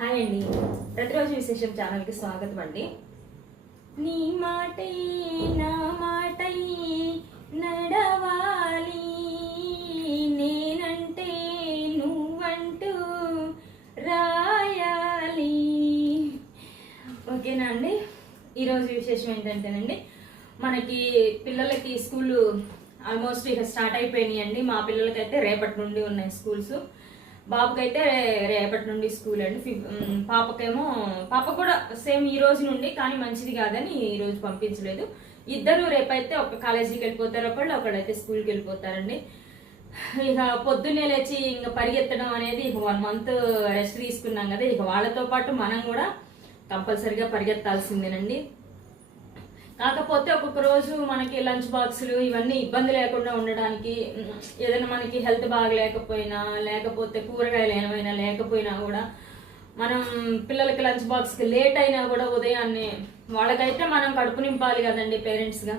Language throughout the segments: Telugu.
హాయ్ అండి, ప్రతిరోజు విశేషం ఛానల్కి స్వాగతం అండి. నీ మాటై నా మాటై నడవాలి, నేనంటే నువ్వంటూ రాయాలి. ఓకేనా అండి. ఈరోజు విశేషం ఏంటంటేనండి, మనకి పిల్లలకి స్కూల్ ఆల్మోస్ట్ ఇక స్టార్ట్ అయిపోయినాయి అండి. మా పిల్లలకైతే రేపటి నుండి ఉన్నాయి స్కూల్స్. బాబుకైతే రేపటి నుండి స్కూల్ అండి. పాప కూడా సేమ్ ఈ రోజు నుండి, కానీ మంచిది కాదని ఈ రోజు పంపించలేదు. ఇద్దరు రేపైతే ఒక కాలేజీకి వెళ్ళిపోతారు, ఒకళ్ళైతే స్కూల్కి వెళ్ళిపోతారండి. ఇక పొద్దున్నే లేచి ఇంకా పరిగెత్తడం అనేది ఇక 1 month రెస్ట్ తీసుకున్నాం కదా, ఇక వాళ్ళతో పాటు మనం కూడా కంపల్సరిగా పరిగెత్తాల్సిందేనండి. కాకపోతే ఒక్కొక్క రోజు మనకి లంచ్ బాక్సులు ఇవన్నీ ఇబ్బంది లేకుండా ఉండడానికి, ఏదైనా మనకి హెల్త్ బాగలేకపోయినా, లేకపోతే కూరగాయలు ఏమైనా లేకపోయినా కూడా మనం పిల్లలకి లంచ్ బాక్స్కి లేట్ అయినా కూడా ఉదయాన్నే వాళ్ళకైతే మనం కడుపు నింపాలి కదండి పేరెంట్స్గా.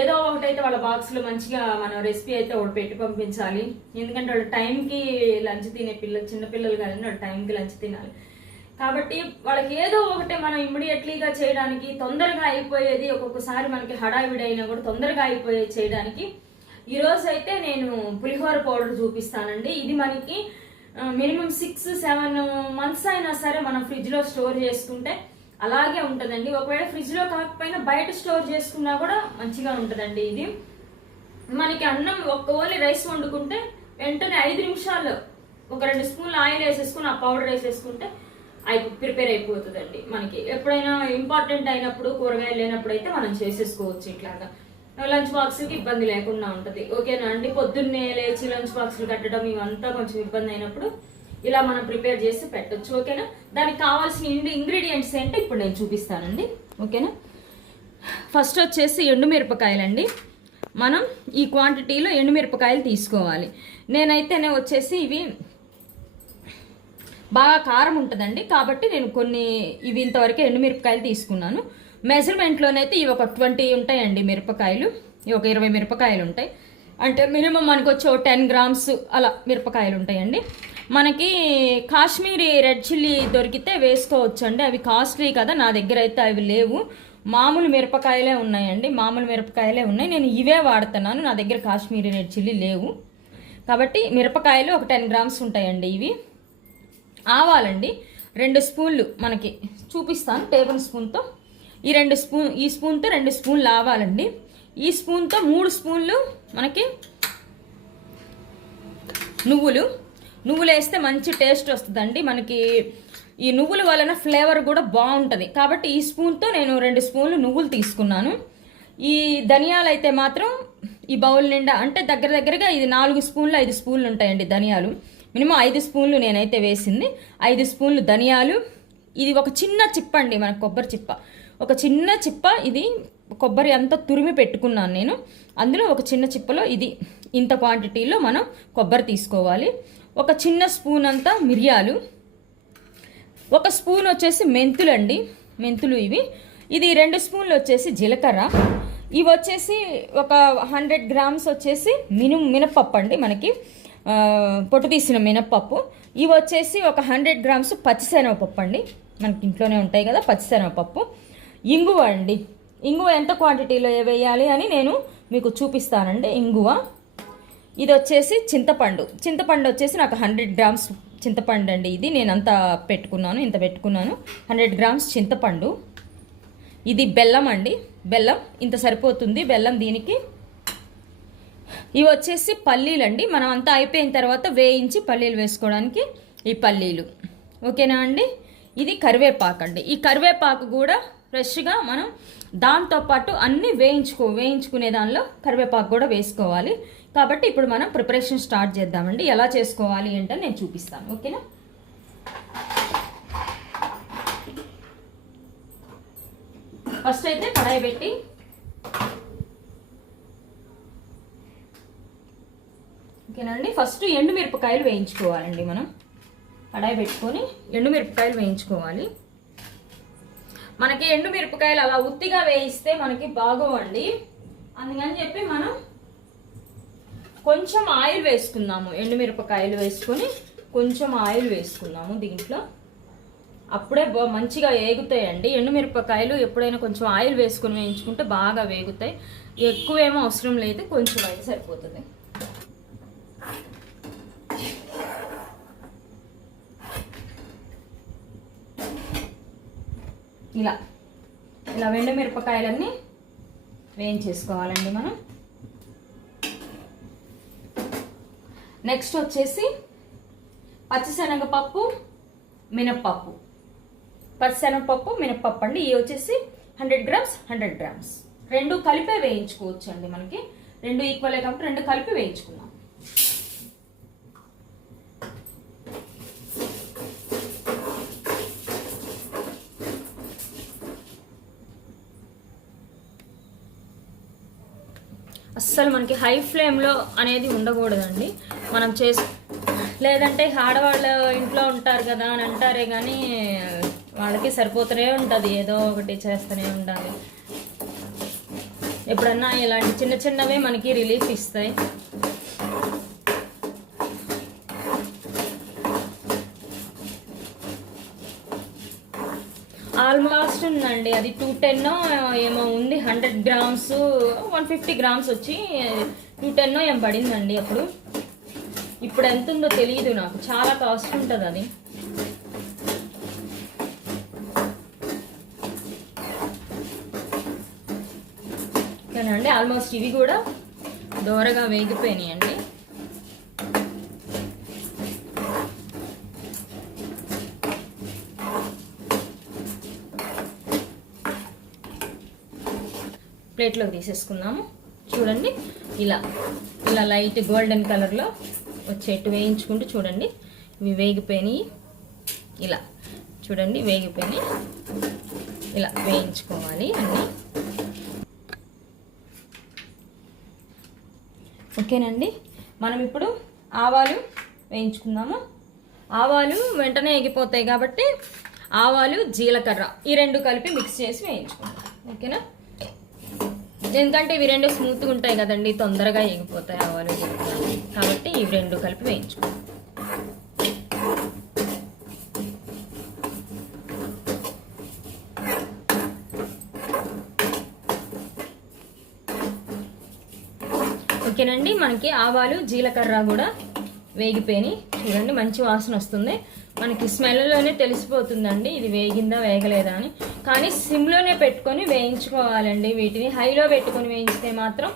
ఏదో ఒకటైతే వాళ్ళ బాక్స్లో మంచిగా మనం రెసిపీ అయితే ఒకటి పెట్టి పంపించాలి. ఎందుకంటే వాళ్ళు టైంకి లంచ్ తినే చిన్నపిల్లలు కదండి, వాళ్ళు టైంకి లంచ్ తినాలి. కాబట్టి వాళ్ళకి ఏదో ఒకటి మనం ఇమ్మీడియట్లీగా చేయడానికి, తొందరగా అయిపోయేది, ఒక్కొక్కసారి మనకి హడావిడి అయినా కూడా తొందరగా అయిపోయేది చేయడానికి ఈరోజు అయితే నేను పులిహోర పౌడర్ చూపిస్తానండి. ఇది మనకి మినిమం 6-7 months అయినా సరే మనం ఫ్రిడ్జ్లో స్టోర్ చేసుకుంటే అలాగే ఉంటుందండి. ఒకవేళ ఫ్రిడ్జ్లో కాకపోయినా బయట స్టోర్ చేసుకున్నా కూడా మంచిగా ఉంటుందండి. ఇది మనకి అన్నం ఓన్లీ రైస్ వండుకుంటే వెంటనే 5 నిమిషాల్లో ఒక 2 స్పూన్లు ఆయిల్ వేసేసుకుని ఆ పౌడర్ వేసేసుకుంటే ప్రిపేర్ అయిపోతుందండి. మనకి ఎప్పుడైనా ఇంపార్టెంట్ అయినప్పుడు, కూరగాయలు లేనప్పుడు అయితే మనం చేసేసుకోవచ్చు. ఇట్లాగా లంచ్ బాక్స్కి ఇబ్బంది లేకుండా ఉంటుంది. ఓకేనా అండి. పొద్దున్నే లేచి లంచ్ బాక్స్లు కట్టడం ఇవంతా కొంచెం ఇబ్బంది అయినప్పుడు ఇలా మనం ప్రిపేర్ చేసి పెట్టొచ్చు. ఓకేనా. దానికి కావాల్సిన ఇంగ్రీడియంట్స్ ఏంటో ఇప్పుడు నేను చూపిస్తానండి. ఓకేనా. ఫస్ట్ వచ్చేసి ఎండుమిరపకాయలండి. మనం ఈ క్వాంటిటీలో ఎండుమిరపకాయలు తీసుకోవాలి. నేనైతే వచ్చేసి ఇవి బాగా కారం ఉంటుందండి, కాబట్టి నేను ఇవి ఇంతవరకు ఎండుమిరపకాయలు తీసుకున్నాను. మెజర్మెంట్లోనైతే ఇవి ఒక 20 ఉంటాయండి మిరపకాయలు. ఇవి ఒక 20 మిరపకాయలు ఉంటాయి. అంటే మినిమం మనకు వచ్చి 10 grams అలా మిరపకాయలు ఉంటాయండి. మనకి కాశ్మీరీ రెడ్ చిల్లీ దొరికితే వేసుకోవచ్చు అండి. అవి కాస్ట్లీ కదా, నా దగ్గర అయితే అవి లేవు. మామూలు మిరపకాయలే ఉన్నాయండి, మామూలు మిరపకాయలే ఉన్నాయి. నేను ఇవే వాడుతున్నాను, నా దగ్గర కాశ్మీరీ రెడ్ చిల్లీ లేవు. కాబట్టి మిరపకాయలు ఒక 10 grams ఉంటాయండి. ఇవి ఆవాలండి 2 స్పూన్లు మనకి చూపిస్తాను టేబుల్ స్పూన్తో. ఈ స్పూన్తో 2 స్పూన్లు ఆవాలండి. ఈ స్పూన్తో 3 స్పూన్లు మనకి నువ్వులు వేస్తే మంచి టేస్ట్ వస్తుందండి. మనకి ఈ నువ్వుల వలన ఫ్లేవర్ కూడా బాగుంటుంది. కాబట్టి ఈ స్పూన్తో నేను 2 స్పూన్లు నువ్వులు తీసుకున్నాను. ఈ ధనియాలు అయితే మాత్రం ఈ బౌల్ నిండా, అంటే దగ్గరగా ఇది 4 స్పూన్లు 5 స్పూన్లు ఉంటాయండి ధనియాలు. మినిమం 5 స్పూన్లు నేనైతే వేసింది. 5 స్పూన్లు ధనియాలు. ఇది ఒక చిన్న చిప్ప అండి, మన కొబ్బరి చిప్ప, ఒక చిన్న చిప్ప. ఇది కొబ్బరి అంతా తురిమి పెట్టుకున్నాను నేను. అందులో ఒక చిన్న చిప్పలో ఇది ఇంత క్వాంటిటీలో మనం కొబ్బరి తీసుకోవాలి. ఒక చిన్న స్పూన్ అంతా మిరియాలు, ఒక స్పూన్ వచ్చేసి మెంతులు అండి, మెంతులు ఇవి. ఇది 2 స్పూన్లు వచ్చేసి జీలకర్ర. ఇవి వచ్చేసి ఒక 100 grams వచ్చేసి మినపప్పు అండి, మనకి పొట్టు తీసిన మినపప్పు. ఇవి వచ్చేసి ఒక 100 grams పచ్చిశనగపప్పు అండి, మనకి ఇంట్లోనే ఉంటాయి కదా పచ్చిశనగపప్పు. ఇంగువ అండి, ఇంగువ ఎంత క్వాంటిటీలో వేయాలి అని నేను మీకు చూపిస్తానండి. ఇంగువ. ఇది వచ్చేసి చింతపండు వచ్చేసి నాకు 100 grams చింతపండు అండి. ఇది నేను ఇంత పెట్టుకున్నాను 100 grams చింతపండు. ఇది బెల్లం అండి, బెల్లం ఇంత సరిపోతుంది బెల్లం దీనికి. ఇవి వచ్చేసి పల్లీలు అండి, మనం అంతా అయిపోయిన తర్వాత వేయించి పల్లీలు వేసుకోవడానికి ఈ పల్లీలు. ఓకేనా అండి. ఇది కరివేపాకు అండి. ఈ కరివేపాకు కూడా ఫ్రెష్గా మనం దాంతోపాటు అన్నీ వేయించుకునే దానిలో కరివేపాకు కూడా వేసుకోవాలి. కాబట్టి ఇప్పుడు మనం ప్రిపరేషన్ స్టార్ట్ చేద్దామండి. ఎలా చేసుకోవాలి ఏంటని నేను చూపిస్తాను. ఓకేనా. ఫస్ట్ అయితే కడాయి పెట్టి ఓకేనండి. ఫస్ట్ ఎండుమిరపకాయలు వేయించుకోవాలండి. మనం కడాయి పెట్టుకొని ఎండుమిరపకాయలు వేయించుకోవాలి. మనకి ఎండుమిరపకాయలు అలా ఉత్తిగా వేయిస్తే మనకి బాగోవండి. అందుకని చెప్పి మనం కొంచెం ఆయిల్ వేసుకుందాము. ఎండుమిరపకాయలు వేసుకొని కొంచెం ఆయిల్ వేసుకున్నాము దీంట్లో. అప్పుడే మంచిగా వేగుతాయండి. ఎండుమిరపకాయలు ఎప్పుడైనా కొంచెం ఆయిల్ వేసుకుని వేయించుకుంటే బాగా వేగుతాయి. ఎక్కువేమో అవసరం లేదు, కొంచెం అయితే సరిపోతుంది. ఇలా ఇలా ఎండుమిరపకాయలన్నీ వేయించేసుకోవాలండి మనం. నెక్స్ట్ వచ్చేసి పచ్చిశనగపప్పు, మినప్పప్పు. పచ్చిశనగపప్పు, మినప్పప్పు అండి. ఇవి వచ్చేసి 100 గ్రామ్స్ 100 గ్రామ్స్. రెండు కలిపే వేయించుకోవచ్చు అండి. మనకి రెండు ఈక్వలే కాబట్టి రెండు కలిపి వేయించుకుందాం. అస్సలు మనకి హై ఫ్లేమ్లో అనేది ఉండకూడదండి. మనం లేదంటే ఆడవాళ్ళ ఇంట్లో ఉంటారు కదా అని అంటారే కానీ వాళ్ళకి సరిపోతూనే ఉంటుంది, ఏదో ఒకటి చేస్తూనే ఉండాలి. ఎప్పుడన్నా ఇలాంటి చిన్న చిన్నవే మనకి రిలీఫ్ ఇస్తాయి. ఆల్మోస్ట్ ఉందండి, అది 210 ఏమో ఉంది. 100 గ్రామ్స్ 150 గ్రామ్స్ వచ్చి 210 ఏం పడిందండి అప్పుడు. ఇప్పుడు ఎంత ఉందో తెలియదు నాకు, చాలా కాస్ట్ ఉంటుంది అది. ఓకేనండి, ఆల్మోస్ట్ ఇవి కూడా దోరగా వేగిపోయినాయండి. ప్లేట్లోకి తీసేసుకుందాము. చూడండి, ఇలా ఇలా లైట్ గోల్డెన్ కలర్లో వచ్చేట్టు వేయించుకుంటూ చూడండి. ఇవి వేగిపోయినాయి. ఇలా చూడండి వేగిపోయినాయి. ఇలా వేయించుకోవాలి అన్నీ. ఓకేనండి, మనం ఇప్పుడు ఆవాలు వేయించుకుందాము. ఆవాలు వెంటనే ఎగిపోతాయి కాబట్టి ఆవాలు, జీలకర్ర ఈ రెండు కలిపి మిక్స్ చేసి వేయించుకుందాం. ఓకేనా, ఎందుకంటే ఇవి రెండు స్మూత్గా ఉంటాయి కదండి, తొందరగా ఎగిపోతాయి ఆవాలు, జీలకర్ర. కాబట్టి ఇవి రెండు కలిపి వేయించుకుందాం. ఓకేనండి, మనకి ఆవాలు, జీలకర్ర కూడా వేగిపోయినాయి. చూడండి, మంచి వాసన వస్తుంది. మనకి స్మెల్లోనే తెలిసిపోతుందండి ఇది వేగిందా వేగలేదా అని. కానీ సిమ్లోనే పెట్టుకొని వేయించుకోవాలండి. వీటిని హైలో పెట్టుకొని వేయించితే మాత్రం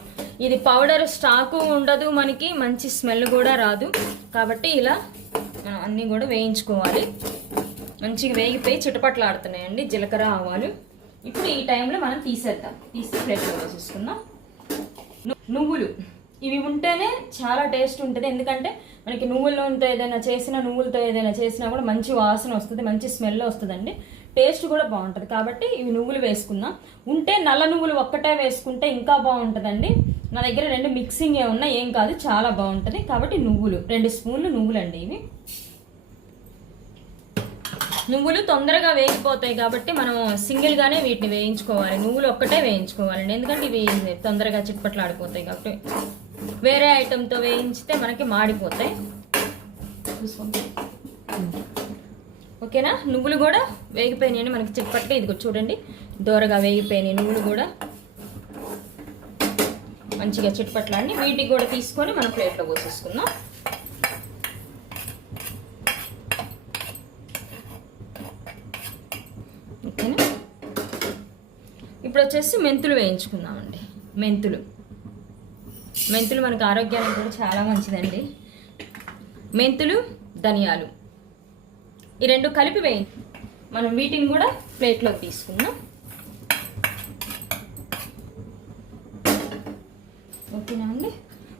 ఇది పౌడర్ స్టాకు ఉండదు, మనకి మంచి స్మెల్ కూడా రాదు. కాబట్టి ఇలా అన్నీ కూడా వేయించుకోవాలి. మంచిగా వేగిపోయి చిటపట్లాడుతున్నాయండి జీలకర్ర, ఆవాలు. ఇప్పుడు ఈ టైంలో మనం తీసేద్దాం. తీసి ప్లేట్లో వేసేసుకుందాం. నువ్వులు ఇవి ఉంటేనే చాలా టేస్ట్ ఉంటుంది. ఎందుకంటే మనకి నువ్వుల నూనెతో ఏదైనా చేసినా, నువ్వులతో ఏదైనా చేసినా కూడా మంచి వాసన వస్తుంది, మంచి స్మెల్ వస్తుందండి. టేస్ట్ కూడా బాగుంటుంది. కాబట్టి ఇవి నువ్వులు వేసుకుందాం. ఉంటే నల్ల నువ్వులు ఒక్కటే వేసుకుంటే ఇంకా బాగుంటుందండి. నా దగ్గర రెండు మిక్సింగ్ ఉన్నా ఏం కాదు, చాలా బాగుంటుంది. కాబట్టి నువ్వులు 2 స్పూన్లు నువ్వులు అండి. ఇవి నువ్వులు తొందరగా వేగిపోతాయి కాబట్టి మనం సింగిల్గానే వీటిని వేయించుకోవాలి. నువ్వులు ఒక్కటే వేయించుకోవాలండి, ఎందుకంటే ఇవి తొందరగా చిట్పట్లాడిపోతాయి. కాబట్టి వేరే ఐటెంతో వేయించితే మనకి మాడిపోతాయి. ఓకేనా, నువ్వులు కూడా వేగిపోయినాయండి మనకి చిట్పట్లు. ఇది చూడండి, దోరగా వేగిపోయినాయి నువ్వులు కూడా మంచిగా చిట్పట్లాడి. వీటికి కూడా తీసుకొని మనం ప్లేట్లో పోసేసుకుందాం. ఓకేనా, ఇప్పుడు వచ్చేసి మెంతులు వేయించుకుందామండి. మెంతులు మనకి ఆరోగ్యానికి కూడా చాలా మంచిదండి. మెంతులు, ధనియాలు ఈ రెండు కలిపి మనం వీటిని కూడా ప్లేట్లోకి తీసుకుందాం. ఓకేనా అండి,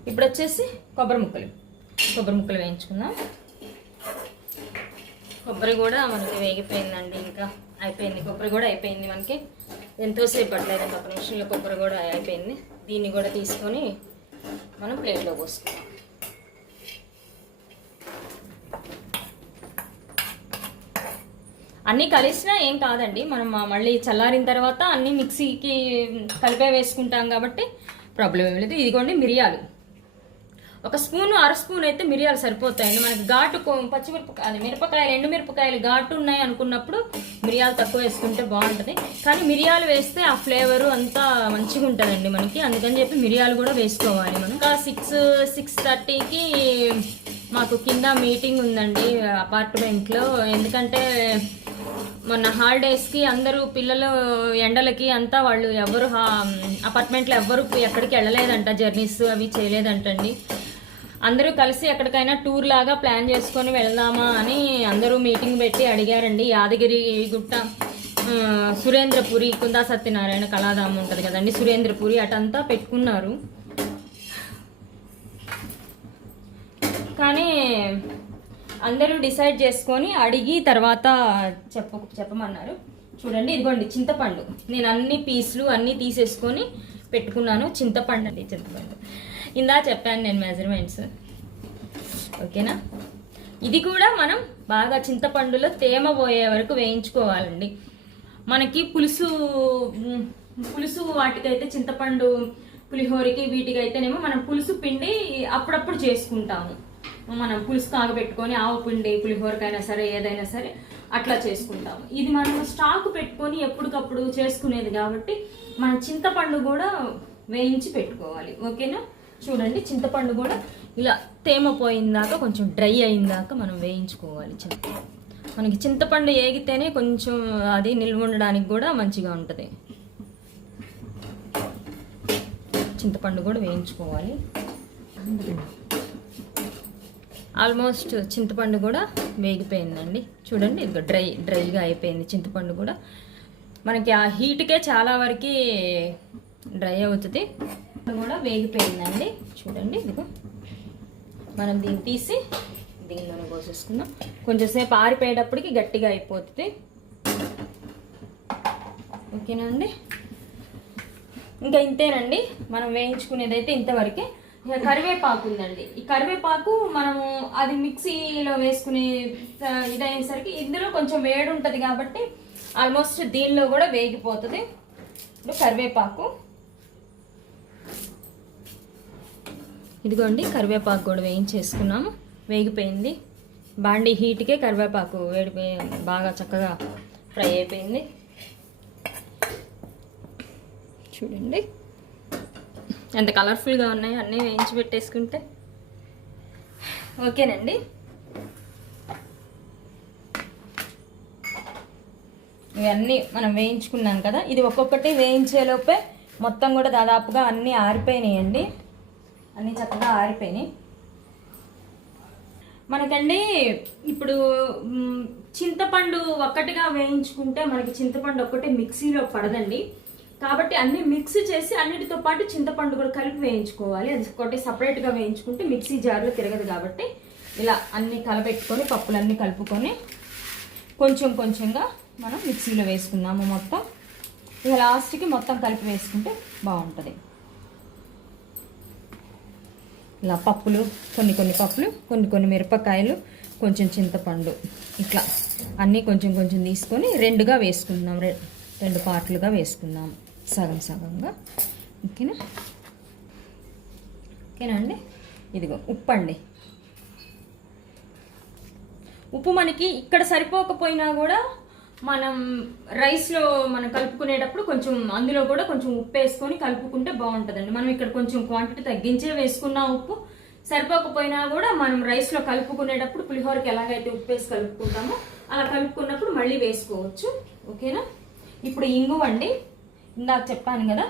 ఇప్పుడు వచ్చేసి కొబ్బరి ముక్కలు వేయించుకుందాం. కొబ్బరి కూడా మనకి వేగిపోయిందండి, ఇంకా అయిపోయింది. కొబ్బరి కూడా అయిపోయింది మనకి, ఎంతోసేపు పట్టలేదు, 1 నిమిషంలో కొబ్బరి కూడా అయిపోయింది. దీన్ని కూడా తీసుకొని మనం ప్లేట్లో పోసుకుందాం. అన్నీ కలిసినా ఏం కాదండి, మనం మళ్ళీ చల్లారిన తర్వాత అన్నీ మిక్సీకి కలిపే వేసుకుంటాం కాబట్టి ప్రాబ్లం ఏం లేదు. ఇదిగోండి మిరియాలు, ఒక స్పూను అర స్పూన్ అయితే మిరియాలు సరిపోతాయండి. మనకి ఘాటు పచ్చిమిరపకాయలు మిరపకాయలు ఎండుమిరపకాయలు ఘాటు ఉన్నాయి అనుకున్నప్పుడు మిరియాలు తక్కువ వేసుకుంటే బాగుంటుంది. కానీ మిరియాలు వేస్తే ఆ ఫ్లేవరు అంతా మంచిగా ఉంటుందండి మనకి. అందుకని చెప్పి మిరియాలు కూడా వేసుకోవాలి మనం. ఇంకా 6:30కి మాకు కింద మీటింగ్ ఉందండి అపార్ట్మెంట్లో. ఎందుకంటే మొన్న హాలిడేస్కి అందరూ పిల్లలు ఎండలకి అంతా వాళ్ళు ఎవరు అపార్ట్మెంట్లో ఎవరు ఎక్కడికి వెళ్ళలేదంట, జర్నీస్ అవి చేయలేదంటండి. అందరూ కలిసి ఎక్కడికైనా టూర్ లాగా ప్లాన్ చేసుకొని వెళ్దామా అని అందరూ మీటింగ్ పెట్టి అడిగారండి. యాదగిరి గుట్ట, సురేంద్రపురి, కుందా సత్యనారాయణ కళాధామం ఉంటుంది కదండి, సురేంద్రపురి అటంతా పెట్టుకున్నారు. కానీ అందరూ డిసైడ్ చేసుకొని అడిగి తర్వాత చెప్పమన్నారు. చూడండి, ఇదిగోండి చింతపండు. నేను అన్ని పీసులు అన్నీ తీసేసుకొని పెట్టుకున్నాను. చింతపండు అండి, చింతపండు. ఇందా చెప్పాను నేను మెజర్మెంట్స్. ఓకేనా? ఇది కూడా మనం బాగా చింతపండులో తేమ పోయే వరకు వేయించుకోవాలండి. మనకి పులుసు వాటికైతే చింతపండు పులిహోరకి వీటికైతేనేమో మనం పులుసు పిండి అప్పుడప్పుడు చేసుకుంటాము. మనం పులుసు కాగబెట్టుకొని ఆవపిండి పులిహోరకైనా సరే ఏదైనా సరే అట్లా చేసుకుంటాము. ఇది మనం స్టాక్ పెట్టుకొని ఎప్పటికప్పుడు చేసుకునేది కాబట్టి మనం చింతపండు కూడా వేయించి పెట్టుకోవాలి. ఓకేనా? చూడండి, చింతపండు కూడా ఇలా తేమ పోయిందాక కొంచెం డ్రై అయిందాక మనం వేయించుకోవాలి. మనకి చింతపండు ఏగితేనే కొంచెం అది నిల్వ ఉండడానికి కూడా మంచిగా ఉంటుంది. చింతపండు కూడా వేయించుకోవాలి. ఆల్మోస్ట్ చింతపండు కూడా వేగిపోయిందండి. చూడండి, ఇది డ్రైగా అయిపోయింది. చింతపండు కూడా మనకి ఆ హీట్కే చాలా వరకు డ్రై అవుతుంది. కూడా వేగిపోయిందండి. చూడండి, ఇదిగో మనం దీన్ని తీసి దీనిలోనే పోసేసుకుందాం. కొంచెంసేపు ఆరిపోయేటప్పటికి గట్టిగా అయిపోతుంది. ఓకేనా అండి? ఇంకా ఇంతేనండి, మనం వేయించుకునేదైతే ఇంతవరకే. కరివేపాకు ఉందండి. ఈ కరివేపాకు మనము అది మిక్సీలో వేసుకునే ఇదయ్యేసరికి ఇందులో కొంచెం వేడి ఉంటుంది కాబట్టి ఆల్మోస్ట్ దీనిలో కూడా వేగిపోతుంది. ఇప్పుడు కరివేపాకు, ఇదిగోండి కరివేపాకు కూడా వేయించేసుకున్నాము. వేగిపోయింది. బాండీ హీట్కే కరివేపాకు బాగా చక్కగా ఫ్రై అయిపోయింది. చూడండి ఎంత కలర్ఫుల్గా ఉన్నాయి అన్నీ వేయించి పెట్టేసుకుంటే. ఓకేనండి, ఇవన్నీ మనం వేయించుకున్నాం కదా. ఇది ఒక్కొక్కటి వేయించేలోపే మొత్తం కూడా దాదాపుగా అన్నీ ఆరిపోయినాయండి. అన్నీ చక్కగా ఆరిపోయినాయి మనకండి. ఇప్పుడు చింతపండు ఒక్కటిగా వేయించుకుంటే మనకి చింతపండు ఒక్కటి మిక్సీలో పడదండి. కాబట్టి అన్ని మిక్స్ చేసి అన్నిటితో పాటు చింతపండు కూడా కలిపి వేయించుకోవాలి. అది ఒకటి సపరేట్గా వేయించుకుంటే మిక్సీ జార్లో తిరగదు. కాబట్టి ఇలా అన్నీ కలపెట్టుకొని పప్పులన్నీ కలుపుకొని కొంచెం కొంచెంగా మనం మిక్సీలో వేసుకున్నాము. మొత్తం ఇక లాస్ట్కి మొత్తం కలిపి వేసుకుంటే బాగుంటుంది. ఇలా పప్పులు కొన్ని పప్పులు, కొన్ని మిరపకాయలు, కొంచెం చింతపండు, ఇట్లా అన్నీ కొంచెం కొంచెం తీసుకొని రెండుగా వేసుకుంటున్నాం. 2 పార్ట్లుగా వేసుకుందాం, సగంగా. ఓకేనా? ఓకేనా అండి? ఇదిగో ఉప్పు అండి. ఉప్పు మనకి ఇక్కడ సరిపోకపోయినా కూడా మనం రైస్లో మనం కలుపుకునేటప్పుడు కొంచెం అందులో కూడా కొంచెం ఉప్పు వేసుకొని కలుపుకుంటే బాగుంటుందండి. మనం ఇక్కడ కొంచెం క్వాంటిటీ తగ్గించే వేసుకున్న ఉప్పు సరిపోకపోయినా కూడా మనం రైస్లో కలుపుకునేటప్పుడు పులిహోరకి ఎలాగైతే ఉప్పు వేసి కలుపుకుంటామో అలా కలుపుకున్నప్పుడు మళ్ళీ వేసుకోవచ్చు. ఓకేనా? ఇప్పుడు ఇంగువ అండి. ఇందాక చెప్పాను కదా,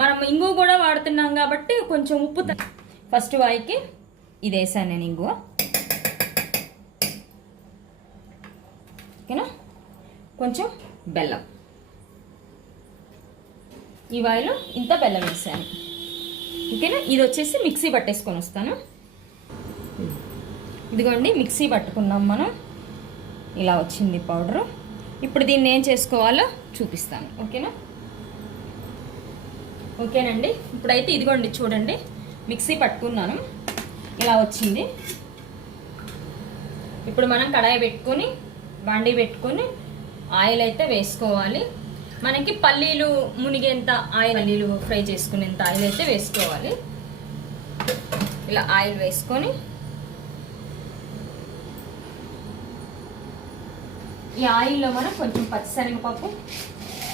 మనం ఇంగువ కూడా వాడుతున్నాం కాబట్టి కొంచెం ఉప్పు ఫస్ట్ వాయికి ఇది వేసాను నేను ఇంగువ. ఓకేనా? కొంచెం బెల్లం, ఈ వాయిలో ఇంత బెల్లం వేసాను. ఓకేనా? ఇది వచ్చేసి మిక్సీ పట్టేసుకొని వస్తాను. ఇదిగోండి మిక్సీ పట్టుకున్నాం మనం. ఇలా వచ్చింది పౌడరు. ఇప్పుడు దీన్ని ఏం చేసుకోవాలో చూపిస్తాను. ఓకేనా? ఓకేనండి, ఇప్పుడైతే ఇదిగోండి చూడండి మిక్సీ పట్టుకున్నాను, ఇలా వచ్చింది. ఇప్పుడు మనం కడాయి పెట్టుకొని బాండీ పెట్టుకొని ఆయిల్ అయితే వేసుకోవాలి. మనకి పల్లీలు మునిగేంత ఆయిల్, పల్లీలు ఫ్రై చేసుకునేంత ఆయిల్ అయితే వేసుకోవాలి. ఇలా ఆయిల్ వేసుకొని ఈ ఆయిల్లో మనం కొంచెం పచ్చిశనగపప్పు,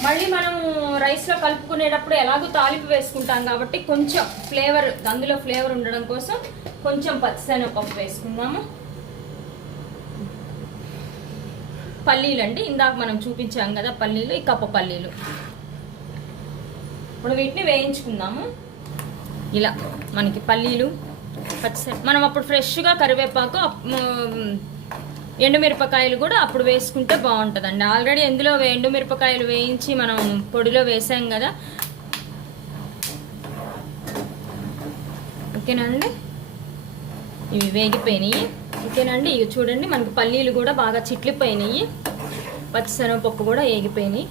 మళ్ళీ మనం రైస్లో కలుపుకునేటప్పుడు ఎలాగో తాలింపు వేసుకుంటాం కాబట్టి కొంచెం ఫ్లేవర్, అందులో ఫ్లేవర్ ఉండడం కోసం కొంచెం పచ్చిశనగపప్పు వేసుకుందాము. పల్లీలు అండి, ఇందాక మనం చూపించాం కదా పల్లీలు, ఈ కప్ప పల్లీలు. ఇప్పుడు వీటిని వేయించుకుందాము. ఇలా మనకి పల్లీలు మనం అప్పుడు ఫ్రెష్గా కరివేపాకు, ఎండుమిరపకాయలు కూడా అప్పుడు వేసుకుంటే బాగుంటుందండి. ఆల్రెడీ ఎందులో ఎండుమిరపకాయలు వేయించి మనం పొడిలో వేసాం కదా. ఓకేనండి, ఇవి వేగిపోయినాయి. ఓకేనండి, ఇవి చూడండి మనకి పల్లీలు కూడా బాగా చిట్లిపోయినాయి, పచ్చిశనగపప్పు కూడా వేగిపోయినాయి.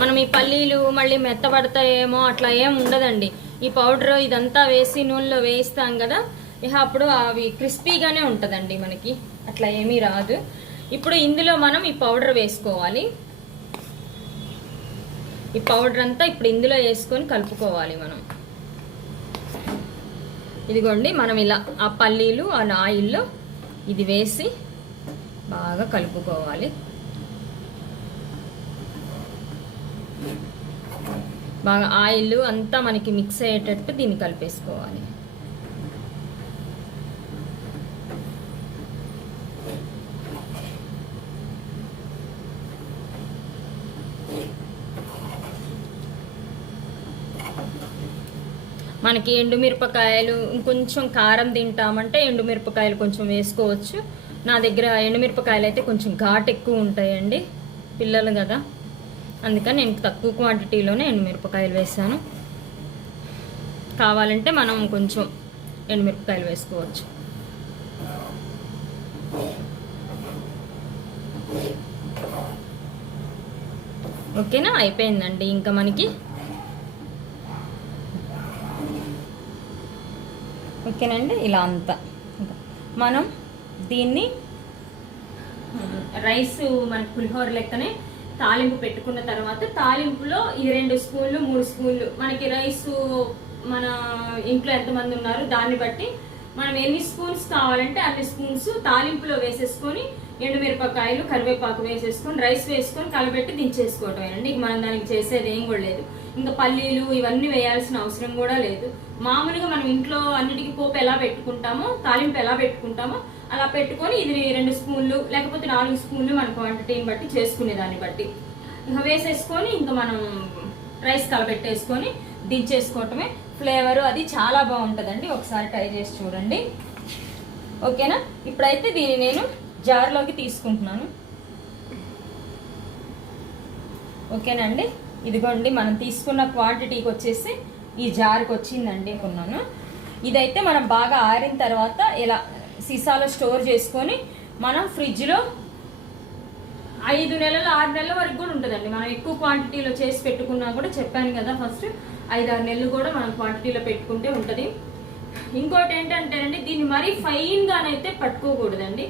మనం ఈ పల్లీలు మళ్ళీ మెత్తబడతాయేమో అట్లా ఏం ఉండదండి. ఈ పౌడర్ ఇదంతా వేసి నూనెలో వేయిస్తాం కదా, ఇక అప్పుడు అవి క్రిస్పీగానే ఉంటుందండి, మనకి అట్లా ఏమీ రాదు. ఇప్పుడు ఇందులో మనం ఈ పౌడర్ వేసుకోవాలి. ఈ పౌడర్ అంతా ఇప్పుడు ఇందులో వేసుకొని కలుపుకోవాలి మనం. ఇదిగోండి, మనం ఇలా ఆ పల్లీలు ఆ ఆయిల్లో ఇది వేసి బాగా కలుపుకోవాలి. బాగా ఆయిల్ అంతా మనకి మిక్స్ అయ్యేటట్టు దీన్ని కలిపేసుకోవాలి. మనకి ఎండుమిరపకాయలు ఇంకొంచెం కారం తింటామంటే ఎండుమిరపకాయలు కొంచెం వేసుకోవచ్చు. నా దగ్గర ఎండుమిరపకాయలు అయితే కొంచెం ఘాటు ఎక్కువ ఉంటాయండి, పిల్లలు కదా, అందుకని నేను తక్కువ క్వాంటిటీలోనే ఎండుమిరపకాయలు వేసాను. కావాలంటే మనం కొంచెం ఎండుమిరపకాయలు వేసుకోవచ్చు. ఓకేనా, అయిపోయిందండి. ఇంకా మనకి ఓకేనండి, ఇలా అంతా మనం దీన్ని రైస్ మనకి పులిహోర లెక్కనే తాలింపు పెట్టుకున్న తర్వాత తాలింపులో ఈ 2 స్పూన్లు 3 స్పూన్లు మనకి రైసు మన ఇంట్లో ఎంతమంది ఉన్నారు దాన్ని బట్టి మనం ఎన్ని స్పూన్స్ కావాలంటే అన్ని స్పూన్స్ తాలింపులో వేసేసుకొని ఎండుమిరపకాయలు కరివేపాకు వేసేసుకొని రైస్ వేసుకొని కలబెట్టి దించేసుకోవటమేనండి. మనం దానికి చేసేది ఏం కూడా లేదు. ఇంకా పల్లీలు ఇవన్నీ వేయాల్సిన అవసరం కూడా లేదు. మామూలుగా మనం ఇంట్లో అన్నిటికీ పోపు ఎలా పెట్టుకుంటామో తాలింపు ఎలా పెట్టుకుంటామో అలా పెట్టుకొని ఇది 2 స్పూన్లు లేకపోతే 4 స్పూన్లు మన క్వాంటిటీని బట్టి చేసుకునే దాన్ని బట్టి ఇంకా వేసేసుకొని ఇంకా మనం రైస్ కలబెట్టేసుకొని దించేసుకోవటమే. ఫ్లేవరు అది చాలా బాగుంటుందండి, ఒకసారి ట్రై చేసి చూడండి. ఓకేనా, ఇప్పుడైతే దీన్ని నేను జార్లోకి తీసుకుంటున్నాను. ఓకేనండి, ఇదిగోండి మనం తీసుకున్న క్వాంటిటీకి వచ్చేసి ఈ జార్కి వచ్చిందండి కొన్నాను. ఇదైతే మనం బాగా ఆరిన తర్వాత ఇలా సీసాలో స్టోర్ చేసుకొని మనం ఫ్రిడ్జ్లో 5 నెలలు 6 నెలల వరకు కూడా ఉంటుందండి. మనం ఎక్కువ క్వాంటిటీలో చేసి పెట్టుకున్నా కూడా, చెప్పాను కదా ఫస్ట్ 5-6 నెలలు కూడా మనం క్వాంటిటీలో పెట్టుకుంటే ఉంటుంది. ఇంకోటి ఏంటంటేనండి, దీన్ని మరీ ఫైన్గానైతే పట్టుకోకూడదండి,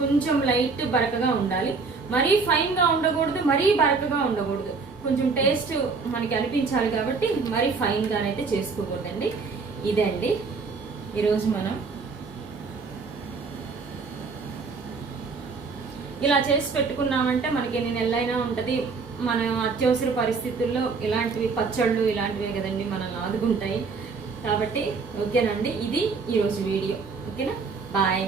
కొంచెం లైట్ బరకగా ఉండాలి. మరీ ఫైన్గా ఉండకూడదు, మరీ బరకగా ఉండకూడదు. కొంచెం టేస్ట్ మనకి అనిపించాలి కాబట్టి మరీ ఫైన్గానైతే చేసుకోకూడదండి. ఇదే అండి ఈరోజు మనం ఇలా చేసి పెట్టుకున్నామంటే మనకి ఎన్ని నెలలైనా ఉంటుంది. మన అత్యవసర పరిస్థితుల్లో ఇలాంటివి పచ్చళ్ళు ఇలాంటివే కదండి మనల్ని ఆదుకుంటాయి. కాబట్టి ఓకేనండి, ఇది ఈరోజు వీడియో. ఓకేనా, బాయ్.